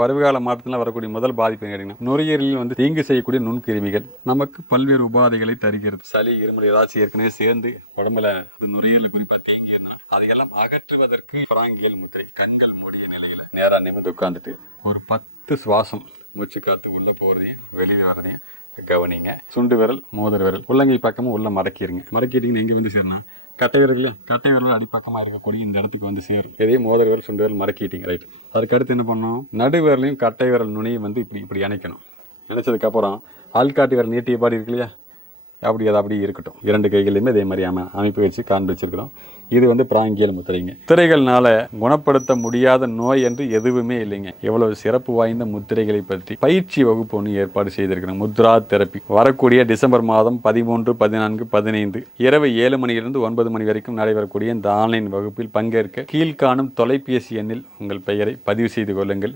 பருவகால மாற்றத்தில் வரக்கூடிய முதல் பாதிப்பு கேட்டீங்கன்னா நுரையீரலில் வந்து தீங்கு செய்யக்கூடிய நுண்கிருமிகள் நமக்கு பல்வேறு உபாதைகளை தருகிறது. சளி இருமல் ஏதாச்சும் ஏற்கனவே சேர்ந்து உடம்புல நுரையீரல குறிப்பா தேங்கி இருந்தா அதையெல்லாம் அகற்றுவதற்கு பிராங்கியல் முத்திரை. கண்கள் மூடிய நிலையில நேரா நிமிர்ந்து உட்கார்ந்துட்டு ஒரு 10 சுவாசம் மூச்சு காத்து உள்ள போறதையும் வெளியே வர்றதையும் கவனிங்க. சுண்டு விரல், மோதிர விரல், உள்ளங்கை பக்கமும் உள்ள மடக்கிடுங்க. மடக்கிட்டீங்கன்னா எங்க வந்து சேரணும், கட்டை விரல் அடிப்பக்கமாக இருக்கக்கூடிய இந்த இடத்துக்கு வந்து சேரும். எதையும் மோதிர விரல், சுண்டு விரல் மடக்கிட்டீங்க, ரைட். அதுக்கு அடுத்து என்ன பண்ணணும், நடு விரலையும் கட்டை விரல் நுனியும் வந்து இப்படி இணைக்கணும். இணைச்சதுக்கு அப்புறம் ஆள்காட்டி விரல் நீட்டிய பாடி இருக்கு இல்லையா, அப்படி இருக்கட்டும். 2 கைகளையுமே இதே மாதிரி அமைப்பு வச்சு காண்பு வச்சிருக்கிறோம். இது வந்து பிராங்கியல் முத்திரைங்க. முத்திரைகள்னால குணப்படுத்த முடியாத நோய் என்று எதுவுமே இல்லைங்க. எவ்வளவு சிறப்பு வாய்ந்த முத்திரைகளை பற்றி பயிற்சி வகுப்பு ஒன்று ஏற்பாடு செய்திருக்கிறோம். முத்ரா தெரப்பி வரக்கூடிய டிசம்பர் மாதம் 13, 14, 15 இரவு 7 மணியிலிருந்து 9 மணி வரைக்கும் நடைபெறக்கூடிய இந்த ஆன்லைன் வகுப்பில் பங்கேற்க கீழ்காணும் தொலைபேசி எண்ணில் உங்கள் பெயரை பதிவு செய்து கொள்ளுங்கள்.